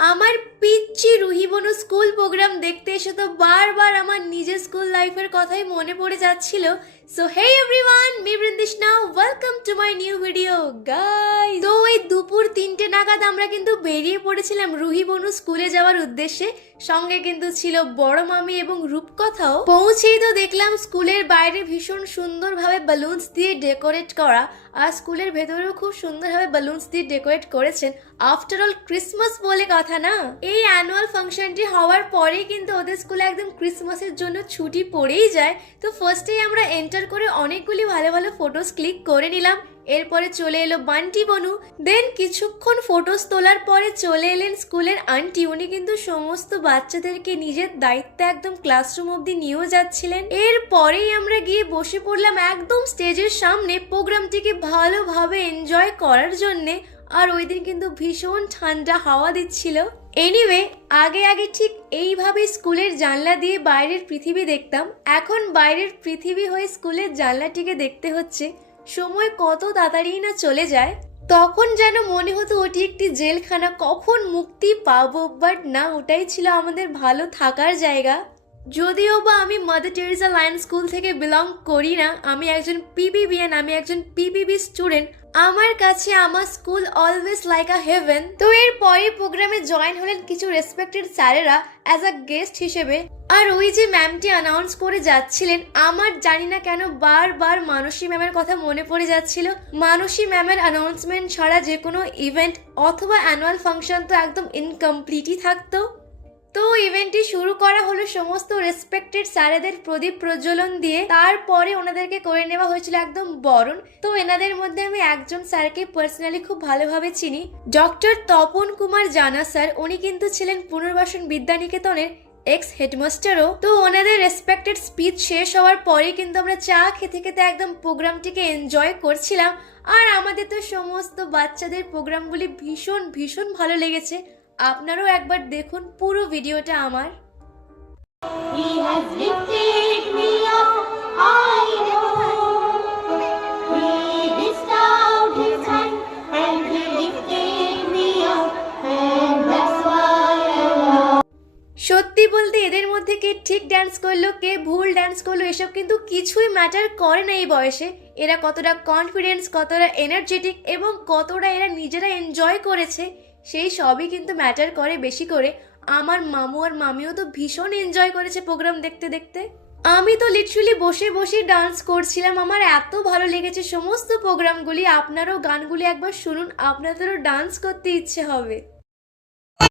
আমার পিচ্চি রুহি বনু school programme দেখতে এসে তো বারবার আমার নিজের স্কুল লাইফের কথাই মনে পড়ে যাচ্ছিল। So hey everyone, me Brindishna, welcome to my new video guys. তো এই দুপুর 3টে নাগাদ আমরা কিন্তু বেরিয়ে পড়েছিলাম রুহি বনু স্কুলে যাওয়ার উদ্দেশ্যে। সঙ্গে কিন্তু ছিল বড় মামি এবং রূপকথাও। পৌঁছেই তো দেখলাম স্কুলের বাইরে ভীষণ সুন্দরভাবে বালুনস দিয়ে ডেকোরেট করা, আর স্কুলের ভেতরেও খুব সুন্দরভাবে বালুনস দিয়ে ডেকোরেট করেছেন। আফটার অল ক্রিসমাস বলে কথা না, এই অ্যানুয়াল ফাংশনটি হওয়ার পরেই কিন্তু ওদের স্কুলে একদম ক্রিসমাসের জন্য ছুটি পড়েই যায়। তো ফার্স্টেই আমরা এন্টার করে অনেকগুলি ভালো ভালো ফটোস ক্লিক করে নিলাম। এরপরে চলে এলো বান্টি বনু। দেন কিছুক্ষণ ফটোস তোলার পরে চলে এলেন স্কুলের আন্টি। উনি কিন্তু সমস্ত বাচ্চাদেরকে নিজের দায়িত্বে একদম ক্লাসরুম অব্দি নিয়েও যাচ্ছিলেন। এরপরেই আমরা গিয়ে বসে পড়লাম একদম স্টেজের সামনে প্রোগ্রামটিকে ভালোভাবে এনজয় করার জন্যে। আর ওই দিন কিন্তু ভীষণ ঠান্ডা হাওয়া দিচ্ছিল। এনিওয়ে, আগে ঠিক এইভাবেই স্কুলের জানলা দিয়ে বাইরের পৃথিবী দেখতাম। এখন বাইরের পৃথিবী হয়ে স্কুলের জানলাটিকে দেখতে হচ্ছে। সময় কত তাড়াতাড়ি না চলে যায়। তখন যেন মনে হতো ওটি একটি জেলখানা, কখন মুক্তি পাবো। বাট না, ওটাই ছিল আমাদের ভালো থাকার জায়গা। যদিও বা আমি মাদার টেরেসা লায়ন্স স্কুল থেকে বিলং করি না, আমি একজন পিবিবিএন, আমি একজন পিবিবি স্টুডেন্ট। আমার কাছে আমার স্কুল অলওয়েজ লাইক আ হেভেন। তো এর পরে প্রোগ্রামে জয়েন হলেন কিছু রেসপেক্টেড স্যারেরা অ্যাজ আ গেস্ট হিসেবে। আর ওই যে ম্যামটি অ্যানাউন্স করে যাচ্ছিলেন, আমার জানি না কেন বারবার মানসী ম্যামের কথা মনে পড়ে যাচ্ছিল। মানসী ম্যামের অ্যানাউন্সমেন্ট ছাড়া যে কোনো ইভেন্ট অথবা অ্যানুয়াল ফাংশন তো একদম ইনকমপ্লিটই থাকতো। তো ইভেন্টটি শুরু করা হলো সমস্ত রেসপেক্টেড স্যারেদের প্রদীপ প্রজ্বলন দিয়ে। তারপরে ওনাদেরকে করে নেওয়া হয়েছিল একদম বরণ। তো এনাদের মধ্যে আমি একজন স্যারকে পার্সোনালি খুব ভালোভাবে চিনি, ডক্টর তপন কুমার জানা স্যার। উনি কিন্তু ছিলেন পুনর্বাসন বিদ্যানিকেতনের এক্স হেডমাস্টারও। তো ওনাদের রেসপেক্টেড স্পিচ শেষ হওয়ার পরে কিন্তু আমরা চা খেতে খেতে একদম প্রোগ্রামটিকে এনজয় করছিলাম। আর আমাদের তো সমস্ত বাচ্চাদের প্রোগ্রামগুলি ভীষণ ভালো লেগেছে। আপনারাও একবার দেখুন পুরো ভিডিওটা আমার। He has lifted me up, I know. He reached out his hand and he lifted me up, and that's why I love. সত্যি বলতে এদের মধ্যে কে ঠিক ডান্স করলো, কে ভুল ডান্স করলো, এসব কিন্তু কিছুই ম্যাটার করে না এই বয়সে। এরা কতটা কনফিডেন্স, কতটা এনার্জেটিক এবং কতটা এরা নিজেরা এনজয় করেছে, সেই সবই কিন্তু ম্যাটার করে বেশি করে। আমার মামু আর মামিও তো ভীষণ এনজয় করেছে প্রোগ্রাম দেখতে দেখতে। আমি তো লিটারালি বসে ডান্স করছিলাম। আমার এত ভালো লেগেছে সমস্ত প্রোগ্রামগুলি। আপনারাও গানগুলি একবার শুনুন, আপনাদেরও ডান্স করতে ইচ্ছে হবে।